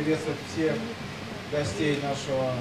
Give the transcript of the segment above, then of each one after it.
приветствовать всех гостей нашего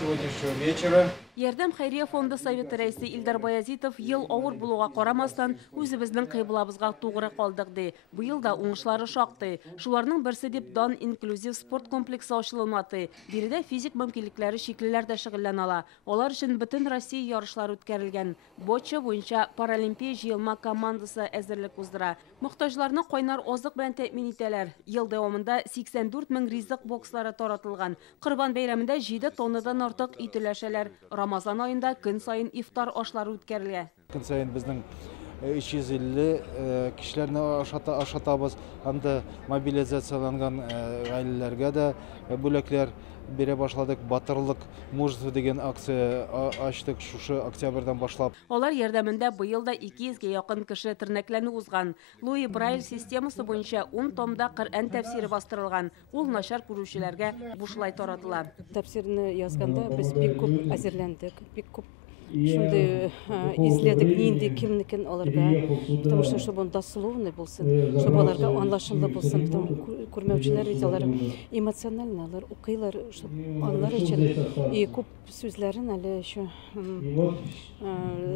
сегодняшнего вечера. Ярдәм Хәйрия фонды советы рәисе Илдар Баязитов ел авыр булуга карамастан үзебезнең кыйблабызга тугры калдык ди. Быел да уңышлары шактый. Шуларның берсе дип дан инклюзив спорт комплексы ачылмады. Биредә физик мөмкинлекләре шиклеләр дә шөгыльләнә ала. Алар өчен бөтен Россия ярышлары үткәрелгән. Боча буенча паралимпия җыелма командасы әзерлек уздыра. Мохтаҗларны кайнар азык белән тәэмин итәләр. Ел дәвамында 84 мең ризык бокслары таратылган. Корбан бәйрәмендә 7 тоннадан артык ит өләшәләр. Рамазан айында көн сайын ифтар ашлары үткәрелә. Көн сайын безнең 350 кешеләрне ашатабыз, һәм дә мобилизацияланган гаиләләргә дә бүләкләр бирә башладык. Батырлык мужество дигән акция ачтык шушы октябрьдән башлап. Алар ярдәмендә быел да 200-гә якын кеше тернәкләрне узган. Луи Брайль системасы буенча 10 томда Коръән тәфсире бастырылган. Ул начар күрүчеләргә бушлай таратыла. Тәфсирне язганда без бик күп әзерләндек, бик күп шундай изледик, нинди кимникен аларга, потому что чтобы он дословный булсын, чтобы аларга аңлашылы булсын, күрмәүчеләр алар эмоционально алар укыйлар, чтобы алар өчен и күп сүзләрен әле еще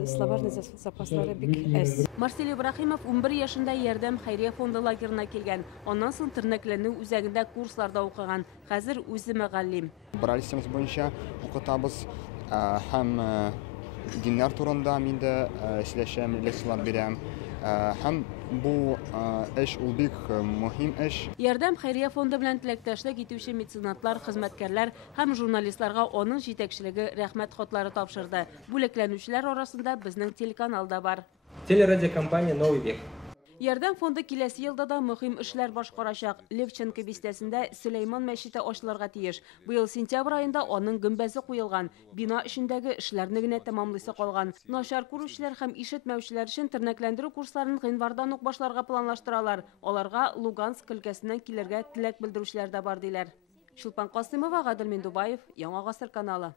словарный запаслары бик әз. Марсель Ибрахимов 11 яшында Ярдәм Хәйрия фонды лагерына килгән. Аннан соң тернәкләрне үзәгендә курсларда укыган. Хәзер үзе мөгаллим. Брайль системасы буенча укытабыз һәм диннәр турында мин дә сөйләшәм, лекциялар бирәм. Һәм бу эш ул бик мөһим эш. Ярдәм Хәйрия фонды белән теләктәшлек итүче меценатлар, хезмәткәрләр һәм журналистларга аның җитәкчелеге рәхмәт хатлары тапшырды. Бүләкләнүчеләр арасында безнең телеканал да бар. Телерадиокомпания «Новый век». Ярдәм фонды киләсе елда да мөһим эшләр башкарачак. Левченко бистәсендә Сөләйман мәчете ачылырга тиеш. Быел сентябрь айында аның гөмбәзе куелган. Бина эчендәге эшләрне генә тәмамлыйсы калган. Начар күрүчеләр һәм ишетмәүчеләр өчен тернәкләндерү курсларын гыйнвардан ук башларга планлаштыралар. Аларга Луганск өлкәсеннән килергә теләк белдерүчеләр дә бар диләр. Шулпан Касыймова, Гадел Миндубаев, Яңа гасыр каналы.